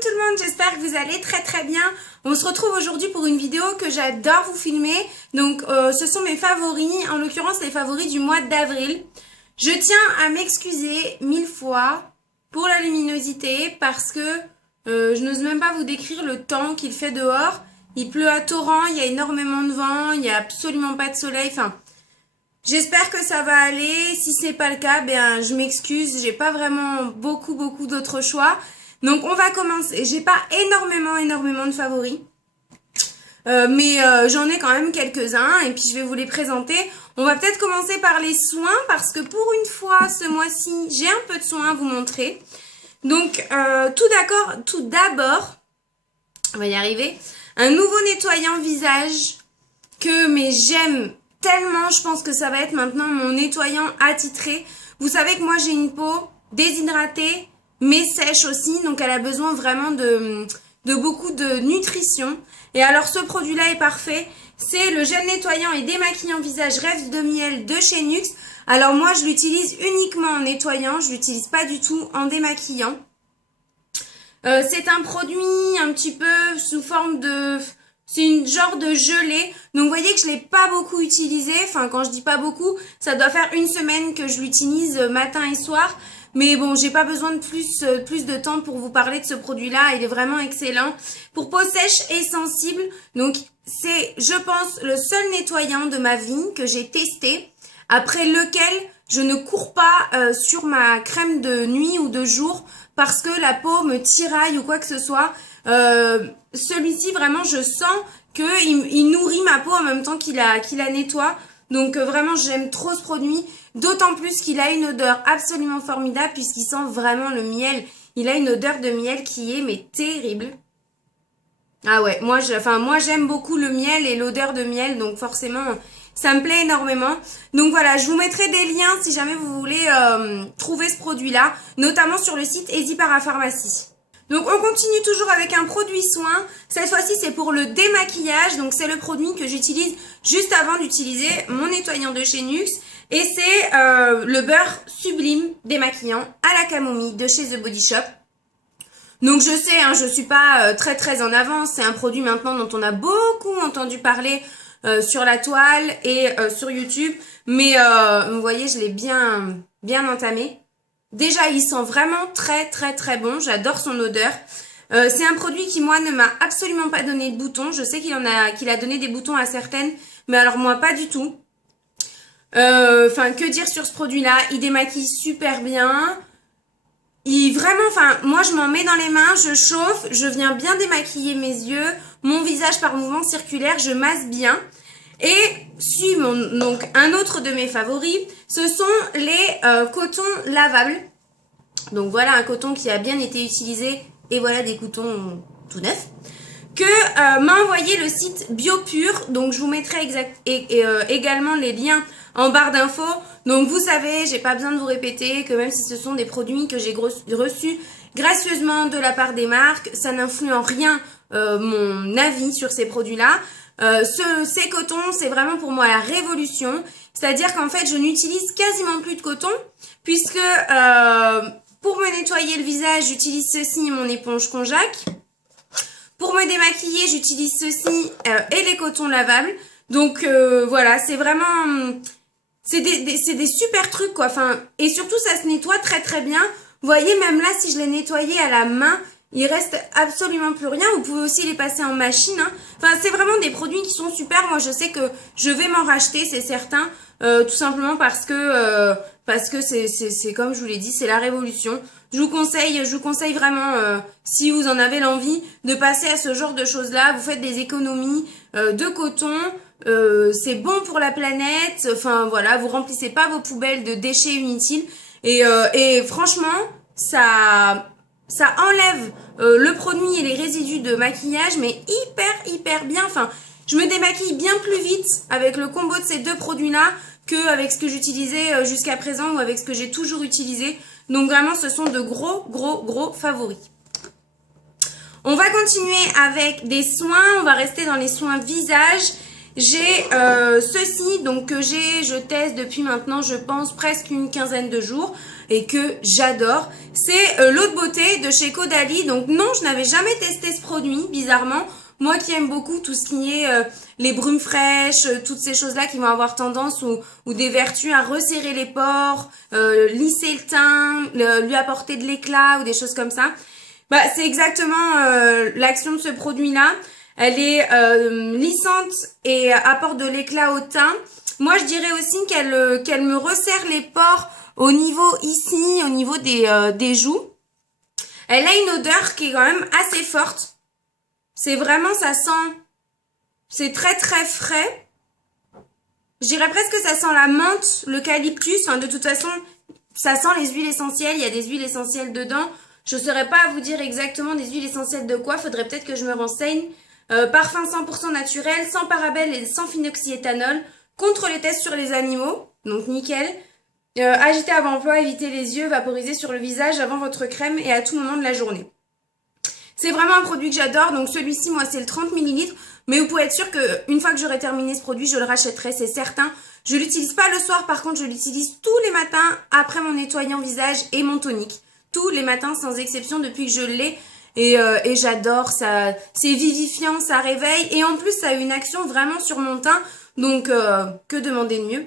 tout le monde, j'espère que vous allez très bien. On se retrouve aujourd'hui pour une vidéo que j'adore vous filmer. Donc ce sont mes favoris, en l'occurrence les favoris du mois d'avril. Je tiens à m'excuser 1000 fois pour la luminosité parce que je n'ose même pas vous décrire le temps qu'il fait dehors. Il pleut à torrent, il y a énormément de vent, il n'y a absolument pas de soleil, enfin... J'espère que ça va aller. Si c'est pas le cas, ben je m'excuse. J'ai pas vraiment beaucoup d'autres choix. Donc on va commencer. J'ai pas énormément de favoris, mais j'en ai quand même quelques-uns et puis je vais vous les présenter. On va peut-être commencer par les soins parce que pour une fois ce mois-ci, j'ai un peu de soins à vous montrer. Donc tout d'abord, on va y arriver. Un nouveau nettoyant visage mais j'aime tellement, je pense que ça va être maintenant mon nettoyant attitré. Vous savez que moi j'ai une peau déshydratée mais sèche aussi, donc elle a besoin vraiment de beaucoup de nutrition. Et alors ce produit là est parfait, c'est le gel nettoyant et démaquillant visage Rêve de miel de chez Nuxe. Alors moi je l'utilise uniquement en nettoyant, je l'utilise pas du tout en démaquillant. C'est un produit un petit peu sous forme de... C'est une genre de gelée, donc vous voyez que je l'ai pas beaucoup utilisé, enfin quand je dis pas beaucoup, ça doit faire une semaine que je l'utilise matin et soir, mais bon j'ai pas besoin de plus de temps pour vous parler de ce produit-là, il est vraiment excellent. Pour peau sèche et sensible, donc c'est je pense le seul nettoyant de ma vie que j'ai testé, après lequel je ne cours pas sur ma crème de nuit ou de jour parce que la peau me tiraille ou quoi que ce soit. Celui-ci vraiment je sens que il nourrit ma peau en même temps qu'il la nettoie, donc vraiment j'aime trop ce produit, d'autant plus qu'il a une odeur absolument formidable puisqu'il sent vraiment le miel. Il a une odeur de miel qui est mais terrible. Ah ouais, moi j'aime beaucoup le miel et l'odeur de miel, donc forcément ça me plaît énormément. Donc voilà, je vous mettrai des liens si jamais vous voulez trouver ce produit là, notamment sur le site Easy Parapharmacie. Donc on continue toujours avec un produit soin. Cette fois-ci c'est pour le démaquillage. Donc c'est le produit que j'utilise juste avant d'utiliser mon nettoyant de chez Nuxe. Et c'est le beurre sublime démaquillant à la camomille de chez The Body Shop. Donc je sais, je suis pas très en avance. C'est un produit maintenant dont on a beaucoup entendu parler sur la toile et sur YouTube. Mais vous voyez, je l'ai bien entamé. Déjà, il sent vraiment très bon. J'adore son odeur. C'est un produit qui, moi, ne m'a absolument pas donné de boutons. Je sais qu'il a donné des boutons à certaines, mais alors moi, pas du tout. Que dire sur ce produit-là? Il démaquille super bien. Moi, je m'en mets dans les mains, je chauffe, je viens bien démaquiller mes yeux, mon visage par mouvement circulaire, je masse bien. Et donc un autre de mes favoris, ce sont les cotons lavables. Donc voilà un coton qui a bien été utilisé et voilà des cotons tout neufs que m'a envoyé le site Biopure. Donc je vous mettrai également les liens en barre d'infos. Donc vous savez, j'ai pas besoin de vous répéter que même si ce sont des produits que j'ai reçus gracieusement de la part des marques, ça n'influe en rien mon avis sur ces produits-là. Ces cotons, c'est vraiment pour moi la révolution. C'est-à-dire qu'en fait, je n'utilise quasiment plus de coton puisque pour me nettoyer le visage, j'utilise ceci, mon éponge Conjac. Pour me démaquiller, j'utilise ceci et les cotons lavables. Donc voilà, c'est vraiment... C'est des super trucs quoi. Et surtout, ça se nettoie très bien. Vous voyez, même là, si je l'ai nettoyé à la main... Il reste absolument plus rien. Vous pouvez aussi les passer en machine. C'est vraiment des produits qui sont super. Moi, je sais que je vais m'en racheter, c'est certain. Tout simplement parce que c'est comme je vous l'ai dit, c'est la révolution. Je vous conseille vraiment, si vous en avez l'envie, de passer à ce genre de choses-là. Vous faites des économies de coton. C'est bon pour la planète. Voilà, vous remplissez pas vos poubelles de déchets inutiles. Et franchement, ça enlève le produit et les résidus de maquillage, mais hyper bien. Je me démaquille bien plus vite avec le combo de ces deux produits-là qu'avec ce que j'utilisais jusqu'à présent ou avec ce que j'ai toujours utilisé. Donc vraiment, ce sont de gros favoris. On va continuer avec des soins. On va rester dans les soins visage. j'ai ceci donc que je teste depuis maintenant je pense presque une quinzaine de jours et que j'adore. C'est l'eau de beauté de chez Caudalie. Donc non, je n'avais jamais testé ce produit, bizarrement. Moi qui aime beaucoup tout ce qui est les brumes fraîches, toutes ces choses-là qui vont avoir tendance ou des vertus à resserrer les pores, lisser le teint, lui apporter de l'éclat ou des choses comme ça. Bah, c'est exactement l'action de ce produit-là. Elle est lissante et apporte de l'éclat au teint. Moi, je dirais aussi qu'elle me resserre les pores au niveau ici, au niveau des joues. Elle a une odeur qui est quand même assez forte. C'est vraiment, ça sent, c'est très très frais. Je dirais presque que ça sent la menthe, l'eucalyptus. Enfin, de toute façon, ça sent les huiles essentielles. Il y a des huiles essentielles dedans. Je ne saurais pas vous dire exactement des huiles essentielles de quoi. Faudrait peut-être que je me renseigne. Parfum 100% naturel, sans parabènes et sans phenoxyéthanol. Contre les tests sur les animaux. Donc nickel. Agiter avant emploi, éviter les yeux, vaporiser sur le visage avant votre crème et à tout moment de la journée. C'est vraiment un produit que j'adore. Donc celui-ci, moi, c'est le 30 ml. Mais vous pouvez être sûr qu'une fois que j'aurai terminé ce produit, je le rachèterai, c'est certain. Je l'utilise pas le soir, par contre, je l'utilise tous les matins après mon nettoyant visage et mon tonique. Tous les matins, sans exception, depuis que je l'ai. Et j'adore, ça, c'est vivifiant, ça réveille. Et en plus, ça a une action vraiment sur mon teint. Donc, que demander de mieux?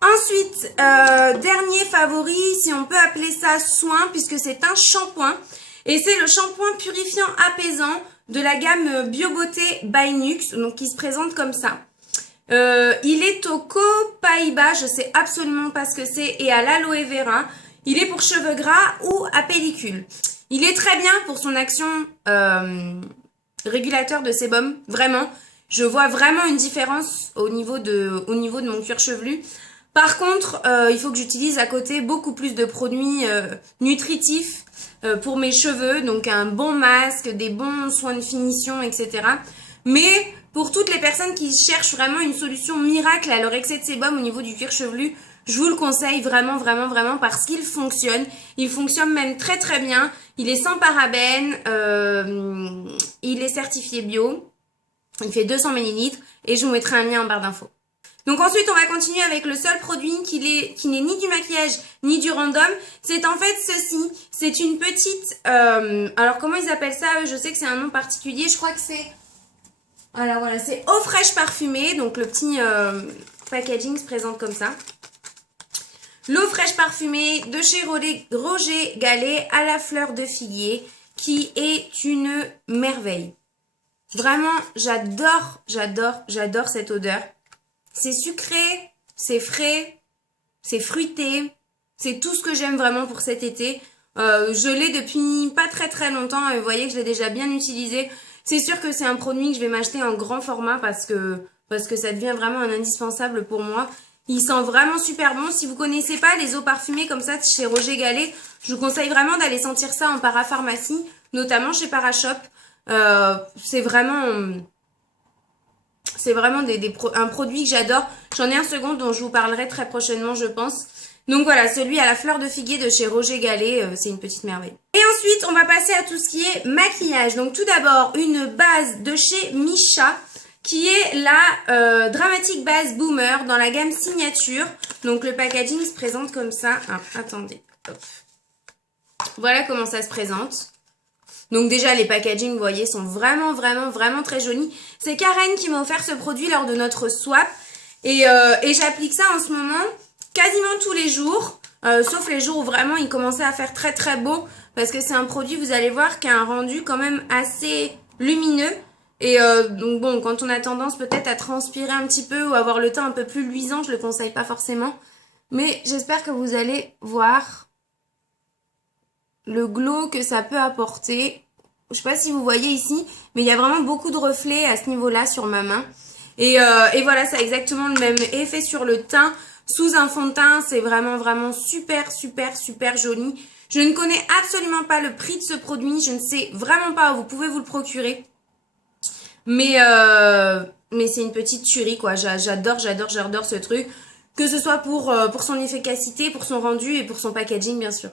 Ensuite, dernier favori, si on peut appeler ça soin, puisque c'est un shampoing. Et c'est le shampoing purifiant apaisant de la gamme BioBeauté by Nuxe, donc qui se présente comme ça. Il est au copaïba, je sais absolument pas ce que c'est, et à l'aloe vera. Il est pour cheveux gras ou à pellicule. Il est très bien pour son action régulateur de sébum, vraiment. Je vois vraiment une différence au niveau de mon cuir chevelu. Par contre, il faut que j'utilise à côté beaucoup plus de produits nutritifs pour mes cheveux. Donc un bon masque, des bons soins de finition, etc. Mais pour toutes les personnes qui cherchent vraiment une solution miracle à leur excès de sébum au niveau du cuir chevelu, je vous le conseille vraiment, vraiment, vraiment parce qu'il fonctionne. Il fonctionne même très, très bien. Il est sans parabènes. Il est certifié bio. Il fait 200 ml et je vous mettrai un lien en barre d'infos. Donc ensuite, on va continuer avec le seul produit qui n'est ni du maquillage ni du random. C'est en fait ceci. C'est une petite... alors comment ils appellent ça? Je sais que c'est un nom particulier. Je crois que c'est... Alors voilà, c'est eau fraîche parfumée. Donc le petit packaging se présente comme ça. L'eau fraîche parfumée de chez Roger Gallet à la fleur de figuier qui est une merveille. Vraiment, j'adore, j'adore, j'adore cette odeur. C'est sucré, c'est frais, c'est fruité. C'est tout ce que j'aime vraiment pour cet été. Je l'ai depuis pas très très longtemps et vous voyez que je l'ai déjà bien utilisé. C'est sûr que c'est un produit que je vais m'acheter en grand format parce que ça devient vraiment un indispensable pour moi. Il sent vraiment super bon. Si vous connaissez pas les eaux parfumées comme ça chez Roger Gallet, je vous conseille vraiment d'aller sentir ça en parapharmacie, notamment chez Parashop. C'est vraiment un produit que j'adore. J'en ai un second dont je vous parlerai très prochainement, je pense. Donc voilà, celui à la fleur de figuier de chez Roger Gallet, c'est une petite merveille. Et ensuite, on va passer à tout ce qui est maquillage. Donc tout d'abord, une base de chez Missha, qui est la Dramatic Base Boomer dans la gamme Signature. Donc le packaging se présente comme ça. Ah, attendez, hop. Voilà comment ça se présente. Donc déjà, les packaging, vous voyez, sont vraiment, vraiment, vraiment très jolis. C'est Karen qui m'a offert ce produit lors de notre swap. Et j'applique ça en ce moment quasiment tous les jours. Sauf les jours où vraiment il commençait à faire très, très beau. Parce que c'est un produit, vous allez voir, qui a un rendu quand même assez lumineux. Et donc bon, quand on a tendance peut-être à transpirer un petit peu ou avoir le teint un peu plus luisant, je le conseille pas forcément. Mais j'espère que vous allez voir le glow que ça peut apporter. Je sais pas si vous voyez ici, mais il y a vraiment beaucoup de reflets à ce niveau-là sur ma main. Et voilà, ça a exactement le même effet sur le teint. Sous un fond de teint, c'est vraiment, vraiment super, super, super joli. Je ne connais absolument pas le prix de ce produit. Je ne sais vraiment pas où vous pouvez vous le procurer. Mais c'est une petite tuerie, quoi. J'adore, j'adore, j'adore ce truc. Que ce soit pour son efficacité, pour son rendu et pour son packaging, bien sûr.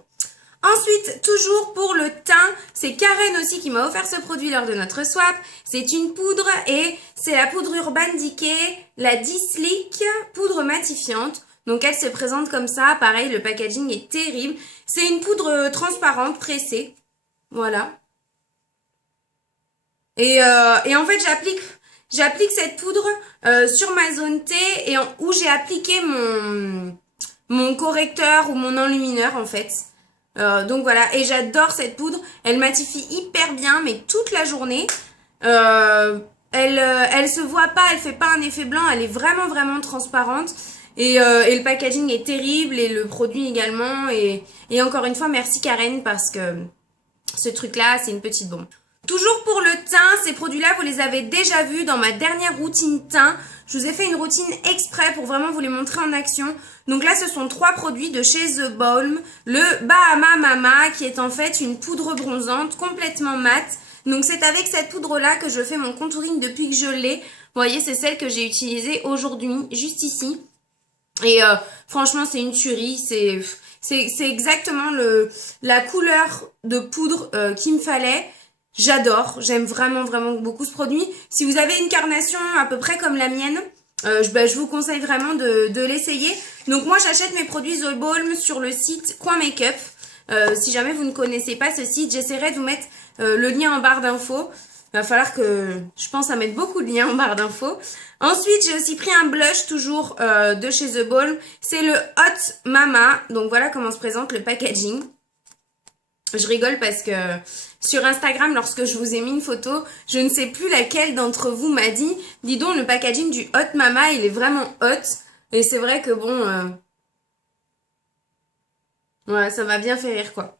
Ensuite, toujours pour le teint, c'est Karen aussi qui m'a offert ce produit lors de notre swap. C'est une poudre et c'est la poudre Urban Decay, la D-Slick poudre matifiante. Donc elle se présente comme ça, pareil, le packaging est terrible. C'est une poudre transparente, pressée, voilà. Et en fait, j'applique cette poudre sur ma zone T et où j'ai appliqué mon correcteur ou mon enlumineur en fait. Donc voilà, et j'adore cette poudre. Elle matifie hyper bien, mais toute la journée. Elle se voit pas, elle fait pas un effet blanc, elle est vraiment vraiment transparente. Et le packaging est terrible et le produit également. Et encore une fois, merci Karen parce que ce truc-là, c'est une petite bombe. Toujours pour le teint, ces produits-là, vous les avez déjà vus dans ma dernière routine teint. Je vous ai fait une routine exprès pour vraiment vous les montrer en action. Donc là, ce sont 3 produits de chez The Balm. Le Bahama Mama, qui est en fait une poudre bronzante complètement mate. Donc c'est avec cette poudre-là que je fais mon contouring depuis que je l'ai. Vous voyez, c'est celle que j'ai utilisée aujourd'hui, juste ici. Et franchement, c'est une tuerie. C'est exactement la couleur de poudre qu'il me fallait. J'adore, j'aime vraiment vraiment beaucoup ce produit. Si vous avez une carnation à peu près comme la mienne, je vous conseille vraiment de l'essayer. Donc moi j'achète mes produits The Balm sur le site Coin Makeup. Si jamais vous ne connaissez pas ce site, j'essaierai de vous mettre le lien en barre d'infos. Il va falloir que je pense à mettre beaucoup de liens en barre d'infos. Ensuite, j'ai aussi pris un blush toujours de chez The Balm. C'est le Hot Mama. Donc voilà comment se présente le packaging. Je rigole parce que sur Instagram, lorsque je vous ai mis une photo, je ne sais plus laquelle d'entre vous m'a dit « Dis donc, le packaging du Hot Mama, il est vraiment hot. » Et c'est vrai que bon... ouais, ça m'a bien fait rire, quoi.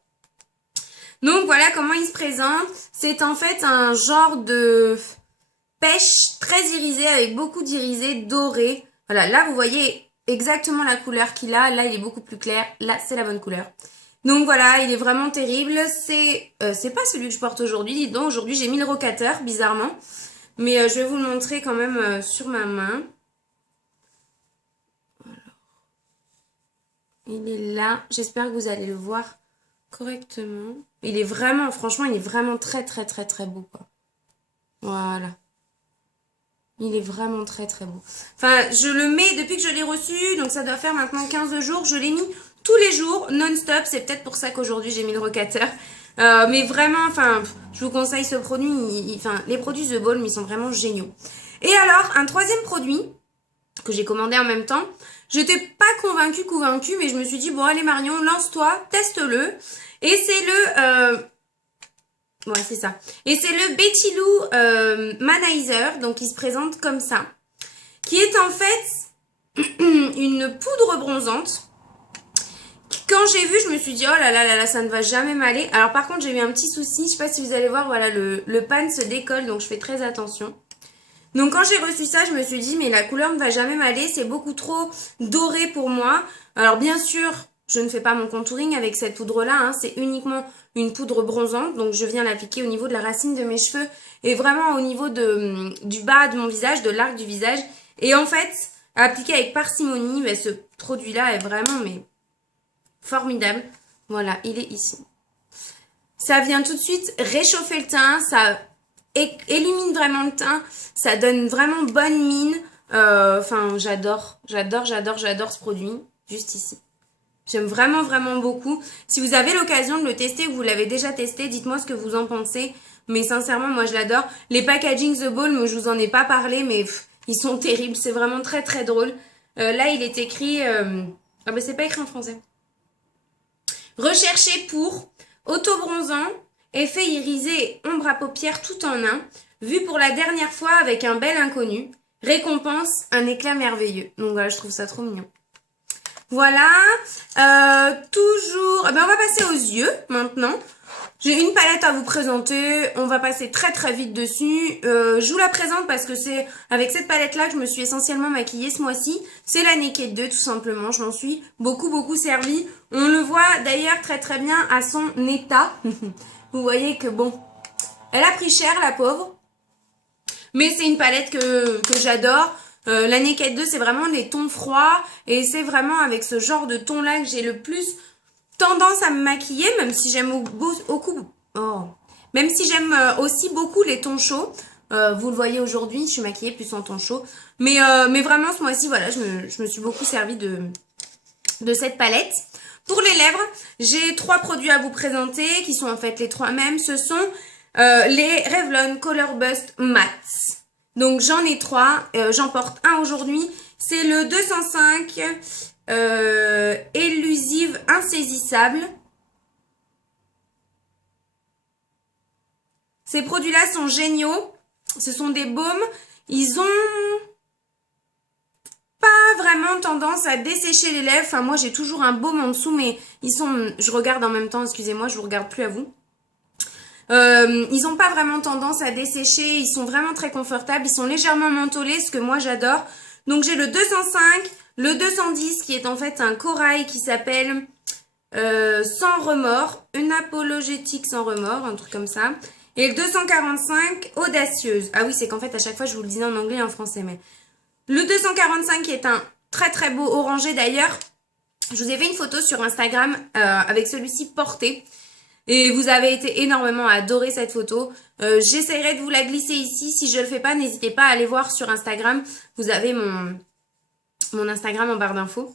Donc voilà comment il se présente. C'est en fait un genre de pêche très irisé avec beaucoup d'irisé doré. Voilà, là vous voyez exactement la couleur qu'il a. Là, il est beaucoup plus clair. Là, c'est la bonne couleur. Donc voilà, il est vraiment terrible. C'est pas celui que je porte aujourd'hui. Dis donc, aujourd'hui j'ai mis le rocateur, bizarrement. Mais je vais vous le montrer quand même sur ma main. Alors. Il est là. J'espère que vous allez le voir correctement. Il est vraiment, franchement, il est vraiment très très très très beau, quoi. Voilà. Il est vraiment très très beau. Enfin, je le mets depuis que je l'ai reçu, donc ça doit faire maintenant 15 jours. Je l'ai mis tous les jours, non-stop. C'est peut-être pour ça qu'aujourd'hui j'ai mis le rocateur. Mais vraiment, enfin, je vous conseille ce produit. Enfin, les produits The Balm, ils sont vraiment géniaux. Et alors, un troisième produit que j'ai commandé en même temps. J'étais pas convaincue, mais je me suis dit, bon, allez Marion, lance-toi, teste-le. Et c'est le... ouais, c'est ça. Et c'est le Betty Lou Manizer, donc il se présente comme ça. Qui est en fait une poudre bronzante. Quand j'ai vu, je me suis dit, oh là là là là, ça ne va jamais m'aller. Alors par contre, j'ai eu un petit souci, je sais pas si vous allez voir, voilà, le pan se décolle, donc je fais très attention. Donc quand j'ai reçu ça, je me suis dit, mais la couleur ne va jamais m'aller, c'est beaucoup trop doré pour moi. Alors bien sûr, je ne fais pas mon contouring avec cette poudre-là, hein, c'est uniquement une poudre bronzante. Donc je viens l'appliquer au niveau de la racine de mes cheveux et vraiment au niveau du bas de mon visage, de l'arc du visage. Et en fait, appliquer avec parcimonie, mais ce produit-là est vraiment formidable. Voilà, il est ici. Ça vient tout de suite réchauffer le teint, ça illumine vraiment le teint, ça donne vraiment bonne mine. Enfin, j'adore ce produit, juste ici. J'aime vraiment, vraiment beaucoup. Si vous avez l'occasion de le tester ou vous l'avez déjà testé, dites-moi ce que vous en pensez. Mais sincèrement, moi, je l'adore. Les packaging The Balm, je vous en ai pas parlé, mais ils sont terribles. C'est vraiment très, très drôle. Là, il est écrit... ah ben, c'est pas écrit en français. Recherché pour auto-bronzant, effet irisé et ombre à paupières tout en un. Vu pour la dernière fois avec un bel inconnu. Récompense, un éclat merveilleux. Donc voilà, je trouve ça trop mignon. Voilà, toujours, ben on va passer aux yeux maintenant. J'ai une palette à vous présenter, on va passer très très vite dessus. Je vous la présente parce que c'est avec cette palette là que je me suis essentiellement maquillée ce mois-ci. C'est la Naked 2 tout simplement, je m'en suis beaucoup servi. On le voit d'ailleurs très très bien à son état. Vous voyez que bon, elle a pris cher la pauvre. Mais c'est une palette que j'adore. La Naked 2, c'est vraiment les tons froids et c'est vraiment avec ce genre de ton là que j'ai le plus tendance à me maquiller, même si j'aime beaucoup, même si j'aime aussi beaucoup les tons chauds. Vous le voyez aujourd'hui, je suis maquillée plus en ton chaud. Mais vraiment, ce mois-ci, voilà, je me suis beaucoup servi de cette palette. Pour les lèvres, j'ai 3 produits à vous présenter, qui sont en fait les 3 mêmes. Ce sont les Revlon Color Bust Matte. Donc, j'en ai 3. J'en porte un aujourd'hui. C'est le 205 Élusive Insaisissable. Ces produits-là sont géniaux. Ce sont des baumes, ils ont pas vraiment tendance à dessécher les lèvres. Enfin, moi, j'ai toujours un baume en dessous, mais ils sont... Je regarde en même temps, excusez-moi, je vous regarde plus à vous. Ils ont pas vraiment tendance à dessécher, ils sont vraiment très confortables, ils sont légèrement mentholés, ce que moi j'adore. Donc, j'ai le 205, le 210, qui est en fait un corail qui s'appelle Sans remords, une apologétique sans remords, un truc comme ça. Et le 245, audacieuse. Ah oui, c'est qu'en fait, à chaque fois, je vous le disais en anglais et en français. Mais le 245 qui est un très très beau orangé d'ailleurs. Je vous ai fait une photo sur Instagram avec celui-ci porté. Et vous avez été énormément à adorer cette photo. J'essaierai de vous la glisser ici. Si je ne le fais pas, n'hésitez pas à aller voir sur Instagram. Vous avez mon Instagram en barre d'infos.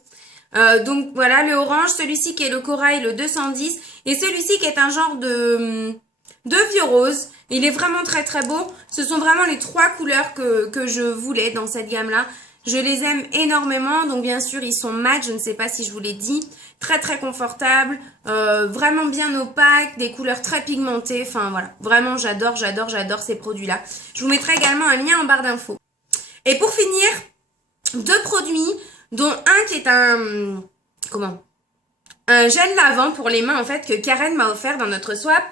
Donc voilà, le orange, celui-ci qui est le corail, le 210. Et celui-ci qui est un genre de vieux rose. Il est vraiment très très beau. Ce sont vraiment les 3 couleurs que je voulais dans cette gamme-là. Je les aime énormément. Donc bien sûr, ils sont mat. Je ne sais pas si je vous l'ai dit. Très très confortables. Vraiment bien opaques. Des couleurs très pigmentées. Enfin voilà. Vraiment, j'adore ces produits-là. Je vous mettrai également un lien en barre d'infos. Et pour finir, 2 produits, dont un qui est un gel lavant pour les mains en fait que Karen m'a offert dans notre swap.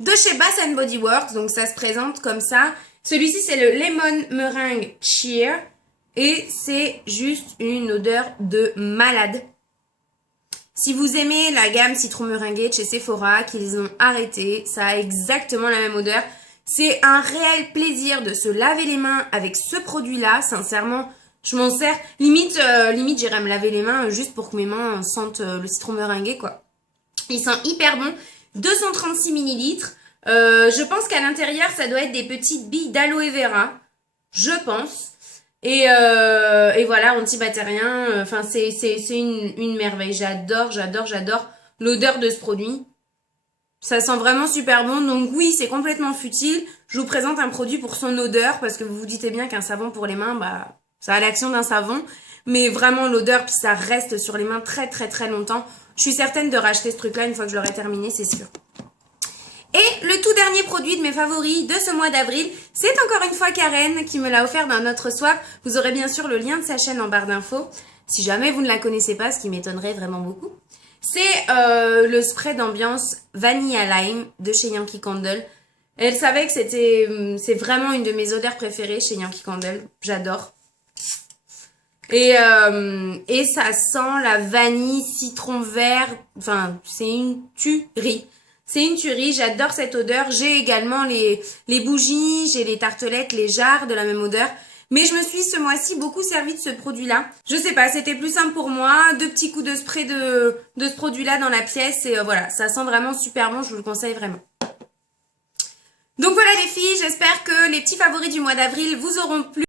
De chez Bath & Body Works, donc ça se présente comme ça. Celui-ci, c'est le Lemon Meringue Cheer. Et c'est juste une odeur de malade. Si vous aimez la gamme citron meringuée de chez Sephora, qu'ils ont arrêté, ça a exactement la même odeur. C'est un réel plaisir de se laver les mains avec ce produit-là. Sincèrement, je m'en sers. Limite j'irais me laver les mains juste pour que mes mains sentent le citron meringué, quoi. Il sent hyper bon. 236 ml. Je pense qu'à l'intérieur, ça doit être des petites billes d'aloe vera. Je pense. Et voilà, antibactérien. Enfin, c'est une merveille. J'adore l'odeur de ce produit. Ça sent vraiment super bon. Donc oui, c'est complètement futile. Je vous présente un produit pour son odeur. Parce que vous vous doutez bien qu'un savon pour les mains, bah, ça a l'action d'un savon. Mais vraiment l'odeur, puis ça reste sur les mains très très très longtemps. Je suis certaine de racheter ce truc-là une fois que je l'aurai terminé, c'est sûr. Et le tout dernier produit de mes favoris de ce mois d'avril, c'est encore une fois Karen qui me l'a offert dans notre swap. Vous aurez bien sûr le lien de sa chaîne en barre d'infos. Si jamais vous ne la connaissez pas, ce qui m'étonnerait vraiment beaucoup. C'est le spray d'ambiance Vanilla Lime de chez Yankee Candle. Elle savait que c'est vraiment une de mes odeurs préférées chez Yankee Candle. J'adore. Et ça sent la vanille, citron vert. Enfin, c'est une tuerie. C'est une tuerie, j'adore cette odeur. J'ai également les bougies, j'ai les tartelettes, les jarres de la même odeur. Mais je me suis ce mois-ci beaucoup servi de ce produit-là. Je sais pas, c'était plus simple pour moi. 2 petits coups de spray de ce produit-là dans la pièce. Et voilà, ça sent vraiment super bon, je vous le conseille vraiment. Donc voilà les filles, j'espère que les petits favoris du mois d'avril vous auront plu.